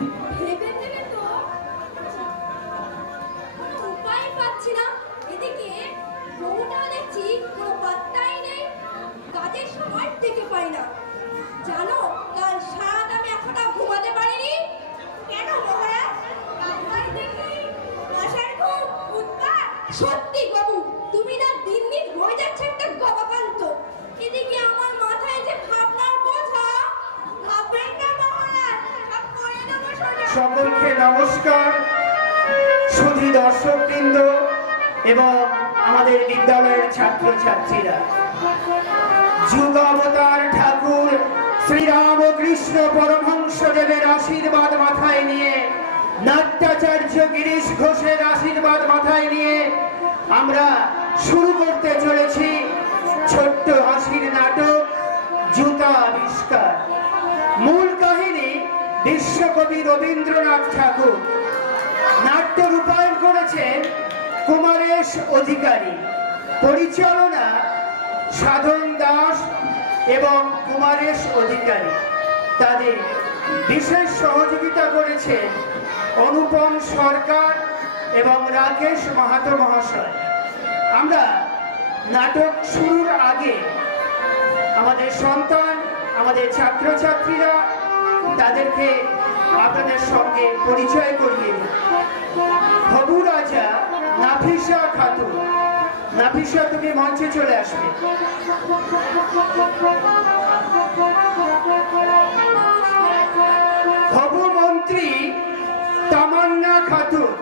ভেবে ভেবে তো কোনো উপায় পাচ্ছি না। এদিকে বউটা দেখছি কোনো পাত্তাই নেই, কাজের সময় থেকে পাই না। জানো, কাল সারাত আমি এখনো ঘুমাতে পারিনি। কেন মহারাজ? আমার দেখি আশার খুব উৎপাত। সত্যি বাবু, তুমি না দিন দিন হয়ে যাচ্ছে একটা গবাকান্ত। এদিকে আমার মাথায় যে ভাবনার বোঝা। ভাববেন না মহারাজ, সব করে দেবো সোজা। সকলকে নমস্কার। সুধী দর্শকবৃন্দ এবং আমাদের বিদ্যালয়ের ছাত্রছাত্রীরা, যুগাবতার ঠাকুর শ্রীরামকৃষ্ণ পরমহংসদেবের আশীর্বাদ মাথায় নিয়ে, নাট্যাচার্য গিরিশ ঘোষের আশীর্বাদ মাথায় নিয়ে আমরা শুরু করতে চলেছি ছোট্ট হাসির নাটক জুতা আবিষ্কার। মূল কাহিনী বিশ্বকবি রবীন্দ্রনাথ ঠাকুর। নাট্য রূপায়ণ করেছেন কুমারেশ অধিকারী। পরিচালনা সাধন দাস এবং কুমারেশ অধিকারী। তাদের বিশেষ সহযোগিতা করেছেন অনুপম সরকার এবং রাকেশ মাহাতো মহাশয়। আমরা নাটক শুরুর আগে আমাদের সন্তান, আমাদের ছাত্রছাত্রীরা, তাদেরকে আপনাদের সঙ্গে পরিচয় করিয়ে দিই। হবু রাজা নাফিসা খাতুন। নাফিসা, তুমি মঞ্চে চলে আসবে। হবু মন্ত্রী তামান্না খাতুন।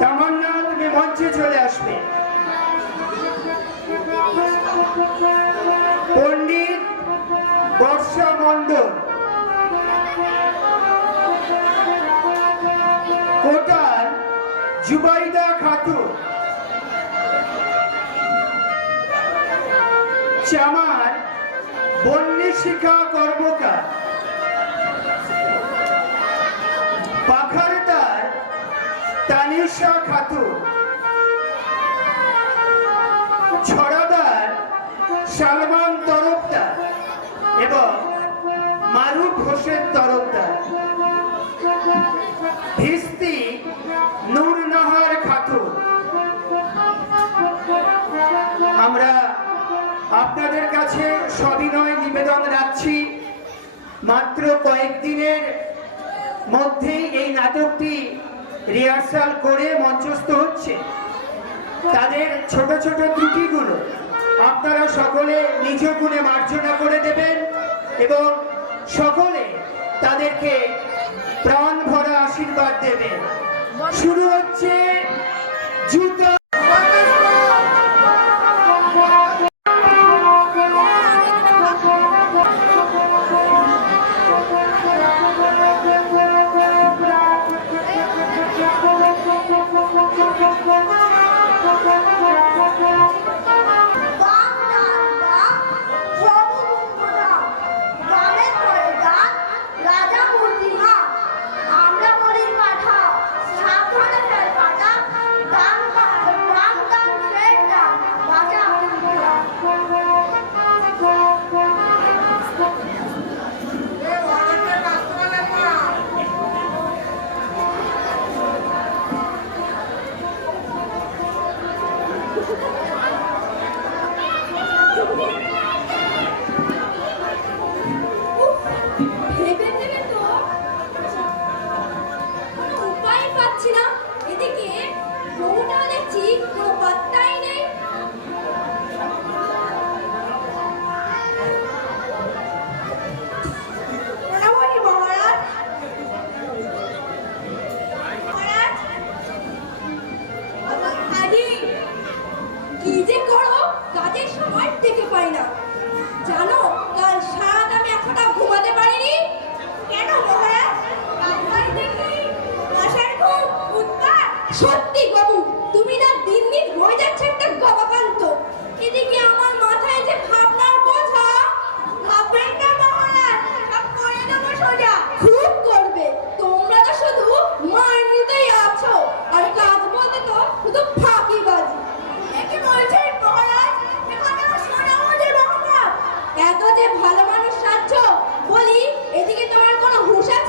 তামান্না, তুমি মঞ্চে চলে আসবে। পণ্ডিত বর্ষা মণ্ডল। কোটার জুবাইদা খাতুন। চামার বন্যশিখা কর্মকার। পাখারদার তানিশা খাতুন। ছড়াদার সালমান তরফদার এবং মারুফ হোসেন তরফদার। ভিস্তি নূর নাহার খাতুন। আমরা আপনাদের কাছে সবিনয় নিবেদন রাখছি, মাত্র কয়েকদিনের মধ্যেই এই নাটকটি রিহার্সাল করে মঞ্চস্থ হচ্ছে। তাদের ছোট ছোট ত্রুটিগুলো আপনারা সকলে নিজ গুণে মার্জনা করে দেবেন এবং সকলে তাদেরকে প্রাণ ভরা আশীর্বাদ দেবেন। শুরু হচ্ছে জুতা। ভেবে ভেবে তো কোনো উপায় পাচ্ছি না। এদিকে বউটা দেখছি কোনো পাত্তাই নেই। প্রণামী মহারাজ। মহারাজ, আরে কি যে করো, কাজের সময় থেকে পাই না। জানো, কাল সারাত আমি এখনো ঘুমাতে পারিনি। কেন মহারাজ? আমার দেখি আশার খুব উৎপাত। সত্যি বাবু, তুমি না দিন দিন হয়ে যাচ্ছে একটা গবাকান্ত। এদিকে আমার মাথায় যে ভাবনার বোঝা। ভাববেন না মহারাজ, সব করে দেবো সোজা। খুব করবে, তোমরা তো শুধু মার নিতেই আছো, আর কাজ বলতে তো শুধু ফাঁকিবাজি। একে বলছেন মহারাজ, এখানে সোনা মজে মহারাজ। এত যে ভালো মানুষ সাজছো, বলি এদিকে তোমার কোনো হুঁশ আছে?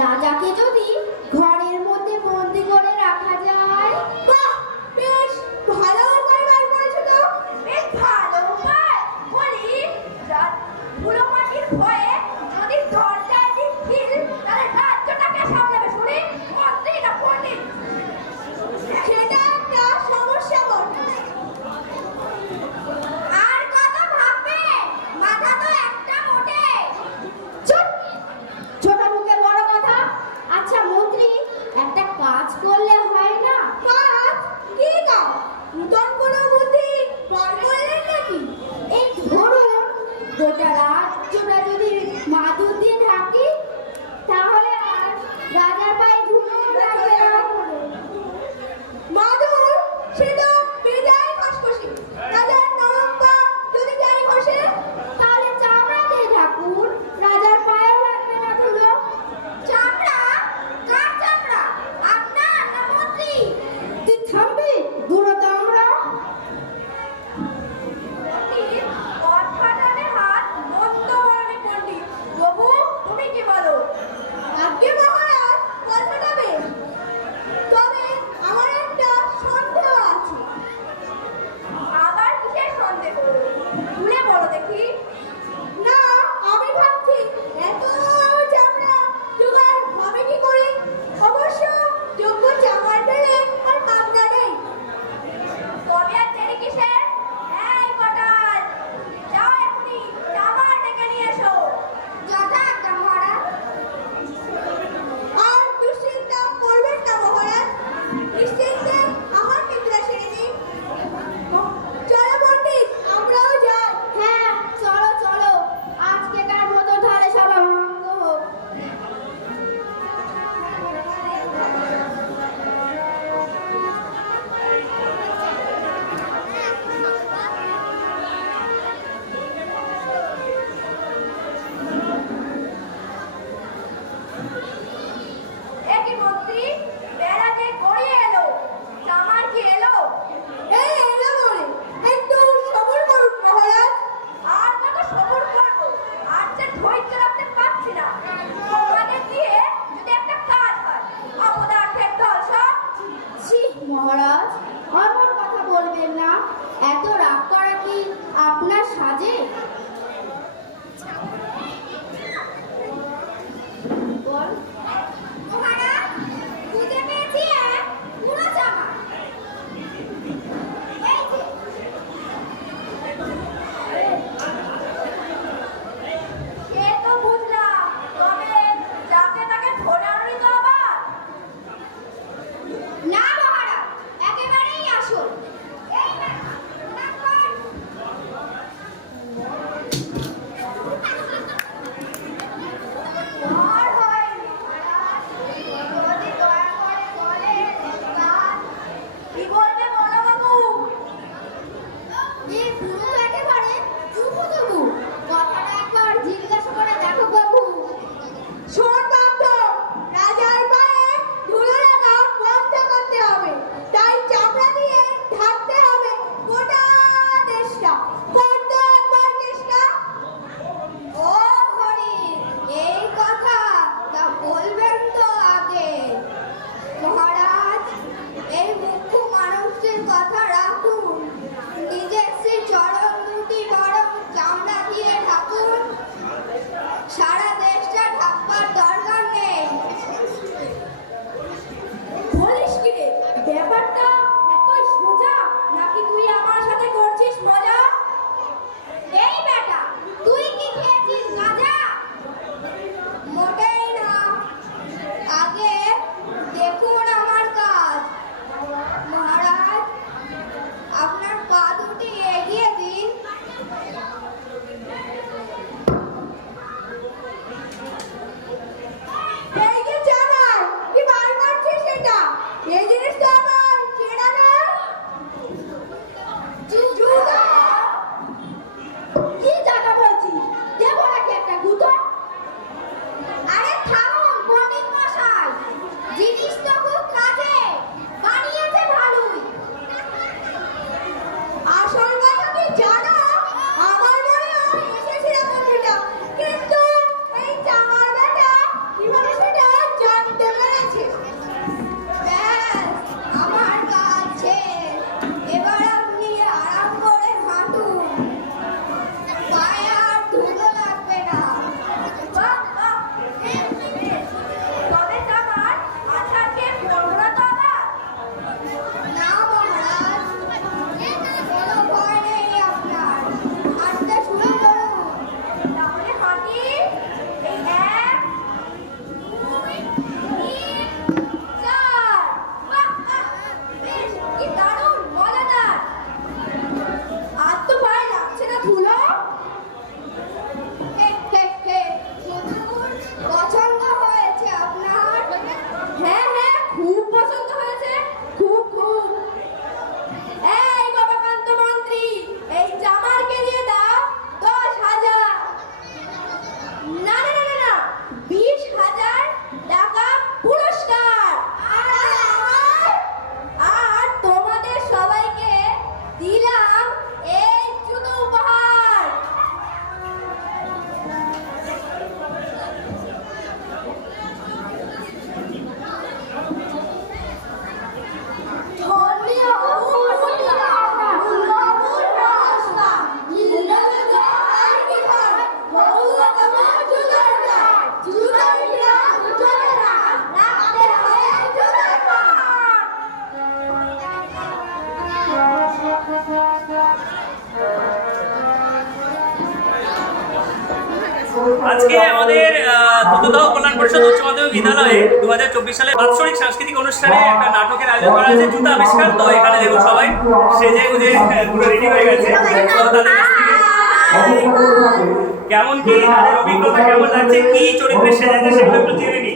রাজাকে যদি ঘরের মধ্যে বন্দি করে রাখা যায়। বাহ, বেশ ভালো উপায় বার করেছো তো। বেশ ভালো উপায় বলি, বুড়ো মাটির ভয়ে যদি দরজায় দিক খিল, তাহলে রাজ্যটাকে সামলাবে শুনি মন্ত্রী না পণ্ডিত। সেটা একটা সমস্যা বটে। আর কত ভাববে, মাথা তো একটা মোটে। চুপ! ছোট মুখে বড় কথা। আচ্ছা মন্ত্রী, একটা কাজ করলে হয় না? কাজ? কি কাজ? নূতন কোনো বুদ্ধি বার করলেন নাকি? এই ধরুন, গোটা রাজ্যটা যদি মাদুর দিয়ে থাকি, তাহলে আর রাজার পায়ে ধুলো লাগবে না। মাদুর? সে তো বেজায় খসখসে। রাজার নরম পা যদি যাই খসে, তাহলে চামড়া দিয়ে থাকুন, রাজার পায়েও লাগবে না ধুলো। চামড়া? কার চামড়া? আপনার না মন্ত্রী? তুই থামবি, বুড়ো দামড়া? পণ্ডিত, কথাটানে হাত মন্দ বলনি পণ্ডিত। বাবু, তুমি কি বলো? আজ্ঞে মহারাজ, কথাটা বেশ। তবে আমার একটা সন্দেহ আছে। আবার কিসের সন্দেহ? খুলে বলো দেখি। না, আমি ভাবছি এত চামড়া জোগাড় হবে কি করে? অবশ্য যোগ্য চামড়া পেলে আর কামনা নেই। তবে আর দেরি কিসের? এই কটাল, যাও এখনই চামড়া ডেকে নিয়ে এসো। যথাজ্ঞা মহারাজ। আর দুশ্চিন্তা করবেন না মহারাজ, নিশ্চিন্তে আমার নিদ্রা সেরে দিন। চলো পণ্ডিত, আমরাও যাই। হ্যাঁ, চলো চলো, আজকেকার মতো তাহলে সবার ভঙ্গ হোক। একই মন্ত্রী, বেড়া যে গড়িয়ে এলো, জামার কি এলো? এই এলো বলে একটু সবর করুন মহারাজ। আর কত সবর করবো, আর যে ধৈর্য রাখতে পারছি না। তোমাদের দিয়ে যদি একটা কাজ হয়, অপদার্থের দল সব। ছি মহারাজ, অমন কথা বলবেন না। এত রাগ করা কি আপনার সাজে? বল। মহারাজ, খুঁজে পেয়েছি এক পুরো জামা। এই যে। সে তো বুঝলাম, তবে যাকে তাকে ধরে আনলি তো আবার? না মহারাজ, একেবারেই আসল। এই দেখো, দেখো। আর হয়নি মহারাজ, যদি দয়া করে বলেন কাজ। কি বলতে বলো বাবু? এই বুড়ো একেবারে চুপু চুপু। কথাটা একবার জিজ্ঞাসা করে দেখো বাবু। শোন বাধ্য, রাজার পায়ে ধুলো লাগা বন্ধ করতে হবে। তাই চামড়া দিয়ে ঢাকতে হবে গোটা দেশটা। করতে একবার চেষ্টা। ও হরি, এই কথা তা বলবেন তো আগে। মহারাজ, এই মুখ্য মানুষটির কথা রাখুন। নিজের সেই চরণ দুটি বরং চামড়া দিয়ে ঢাকুন। সারা দেশটা ঢাকবার দরকার নেই। বলিস কি রে, ব্যাপারটা এতই সোজা নাকি তুই আমার সাথে করছিস মজা? এই বেটা, তুই কি খেয়েছিস গাঁজা? মোটেই না। আগে দেখুন আমার কাজ। মহারাজ, আপনার পা দুটি এগিয়ে দিন। এই যে জামাই, কি বার করছিস সেটা? এই জিনিস তো আমার চেনা না। জুতা? কি জায়গা বলছিস? দেবো নাকি একটা গুঁতো? আরে আজকে আমাদের দ্রুততম কল্যাণ পরিষদ উচ্চ মাধ্যমিক বিদ্যালয়ে 2024 সালে বাৎসরিক সাংস্কৃতিক অনুষ্ঠানে একটা নাটকের আয়োজন করা হয়েছে জুতা আবিষ্কার। তো এখানে দেখুন সবাই সেজে গুজে পুরো রেডি হয়ে গেছে। তো তাদের কাছ থেকে কেমন কি তাদের অভিজ্ঞতা কেমন লাগছে, কি চরিত্রে সেজেছে সেগুলো একটু জেনে নি।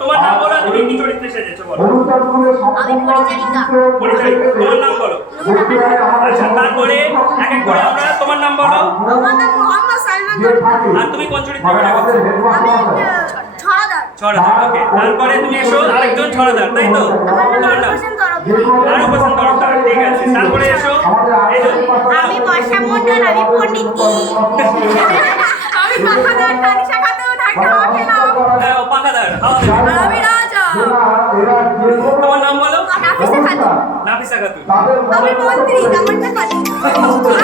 তোমার নাম বলো, তুমি কি চরিত্রে সেজেছো বলো। আমি পরিচারিকা। পরিচারিকা, তোমার নাম বলো। আচ্ছা, তারপরে এক এক করে আমরা তোমার নাম বলো। আমার নাম মোহাম্মদ সালমান দরকার। আর তুমি কোন চরিত্রে অভিনয় করছো? আমি ছড়াদার। ছড়াদার, ওকে। তারপরে তুমি এসো আরেকজন ছড়াদার, তাই তো? আমার নাম তোমার নাম আরুপসেন তরফদার। আরো পছন্দ তরফদার, ঠিক আছে। তারপরে এসো এই যে আমি বর্ষা মণ্ডল, আমি পণ্ডিতী। আমি পাখাদার, তানিশা খাতুন, হাঁটা খেলাম। পাখাদার, খাওয়া দাওয়া। আর আমি রাজা। তোমার নাম বলো। নাফিসা খাতুন। নাফিসা খাতুন। আমি মন্ত্রী, তামান্না খাতুন।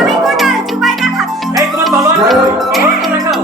আমি কোটাল, জুবাইদা খাতুন। এই তোমার তলোয়ার দেখাও।